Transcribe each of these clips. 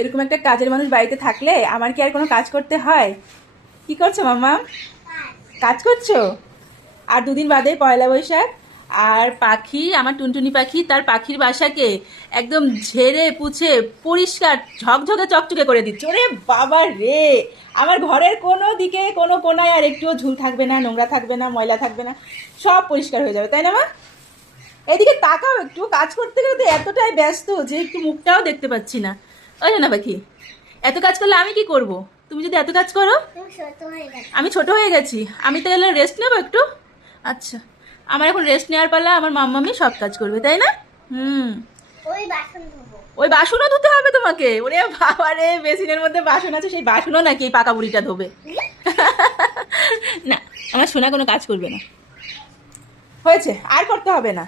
এরকম একটা কাজের মানুষ বাড়িতে থাকলে আমার কি আর কোনো কাজ করতে হয়? কি করছো মাম্মা? কাজ করছো? আর দুদিন বাদে পয়লা বৈশাখ। আর পাখি, আমার টুনটুনি পাখি, তার পাখির বাসাকে একদম ঝেড়ে পুছে পরিষ্কার ঝকঝকে চকচকে করে দিচ্ছে। ওরে বাবা রে, আমার ঘরের কোনো দিকে কোনো কোনায় আর একটুও ঝুল থাকবে না, নোংরা থাকবে না, ময়লা থাকবে না, সব পরিষ্কার হয়ে যাবে, তাই না মা? এদিকে তাকাও একটু, কাজ করতে গেলে তো এতটাই ব্যস্ত যে একটু মুখটাও দেখতে পাচ্ছি না। ওই না পাখি, এত কাজ করলে আমি কি করব? তুমি যদি এত কাজ করো। আমি ছোট হয়ে গেছি, আমি তাহলে রেস্ট নেবো একটু। আচ্ছা, আমার এখন রেস্ট নেওয়ার পালা, আমার মাম্মামি সব কাজ করবে, তাই না? হুম। ওই বাসনও ধুতে হবে তোমাকে? ওরে বাবা রে, বেসিনের মধ্যে বাসন আছে, সেই বাসনও নাকি এই পাকা বুড়িটা ধোবে? না, আমার সোনা কোনো কাজ করবে না। হয়েছে, আর করতে হবে না,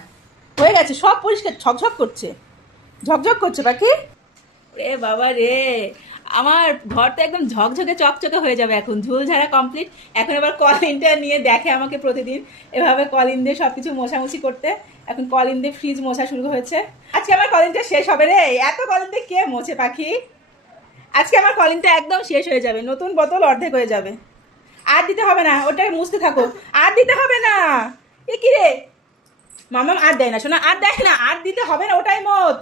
হয়ে গেছে, সব পরিষ্কার ঝকঝক করছে, ঝকঝক করছে পাখি। রে বাবা রে, আমার ঘর তো একদম ঝকঝকে চকচকে হয়ে যাবে এখন, ঝুল ঝাড়া কমপ্লিট। এখন আবার কলিনটা নিয়ে দেখে আমাকে প্রতিদিন এভাবে কলিন দিয়ে সবকিছু মোছামুছি করতে। এখন কলিন দিয়ে ফ্রিজ মোছা শুরু হয়েছে। আজকে আমার কলিনটা শেষ হবে রে, এত কলিন দিয়ে কে মোছে পাখি? আজকে আমার কলিনটা একদম শেষ হয়ে যাবে, নতুন বোতল অর্ধেক হয়ে যাবে। আর দিতে হবে না, ওটাকে মুছতে থাকো, আর দিতে হবে না। এ কি রে মামাম, আর দেয় না শোনা, আর দেয় না, আর দিতে হবে না, ওটাই মোচ।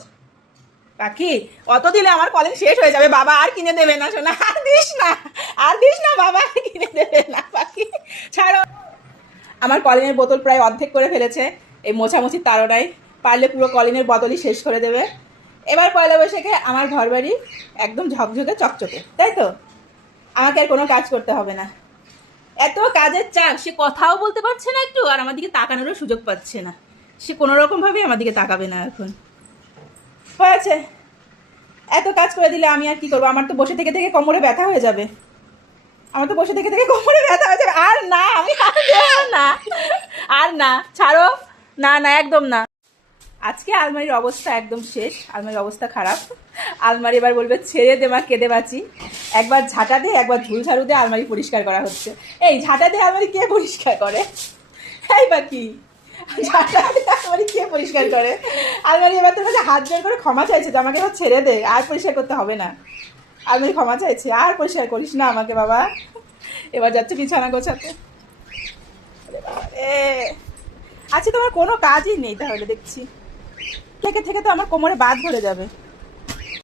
পাখি, অত দিলে আমার কলিন শেষ হয়ে যাবে বাবা, আর কিনে দেবে না শোনা, আর দিস না, আর দিস না বাবা, আর কিনে দেবে না পাখি, ছাড়ো। আমার কলিনের বোতল প্রায় অর্ধেক করে ফেলেছে এই মোছামুছির তাড়নায়, পারলে পুরো কলিনের বোতলই শেষ করে দেবে। এবার পয়লা বৈশাখে আমার ঘর বাড়ি একদম ঝকঝকে চকচকে, তাই তো? আমাকে আর কোনো কাজ করতে হবে না। এত কাজের চাপ, সে কথাও বলতে পারছে না একটু, আর আমার দিকে তাকানোরও সুযোগ পাচ্ছে না। সে কোনো রকমভাবেই আমার দিকে তাকাবে না এখন। হয়েছে, এত কাজ করে দিলে আমি আর কি করবো? আমার তো বসে থেকে থেকে কোমরে ব্যথা হয়ে যাবে, আমার তো বসে থেকে থেকে কোমরে ব্যথা হয়ে যাবে। আর না, আমি আর দেবো না, আর না, ছাড়ো। না না, একদম না। আজকে আলমারির অবস্থা একদম শেষ, আলমারির অবস্থা খারাপ। আলমারি এবার বলবে ছেড়ে দে মা, কেঁদে বাঁচি। একবার ঝাঁটা দে, একবার ঝুল ঝাড়ু দিয়ে আলমারি পরিষ্কার করা হচ্ছে। এই ঝাঁটা দিয়ে আলমারি কে পরিষ্কার করে? এই বাকি, ঝাঁটা দিয়ে আলমারি কে পরিষ্কার করে? আলমারি এবার তোর কাছে হাত জোর করে ক্ষমা চাইছে যে আমাকে এবার ছেড়ে দে, আর পরিষ্কার করতে হবে না। আলমারি ক্ষমা চাইছে, আর পরিষ্কার করিস না আমাকে বাবা। এবার যাচ্ছে বিছানা গোছাতে। আচ্ছা, তোমার কোনো কাজই নেই তাহলে দেখছি, থেকে থেকে তো আমার কোমরে বাদ ধরে যাবে।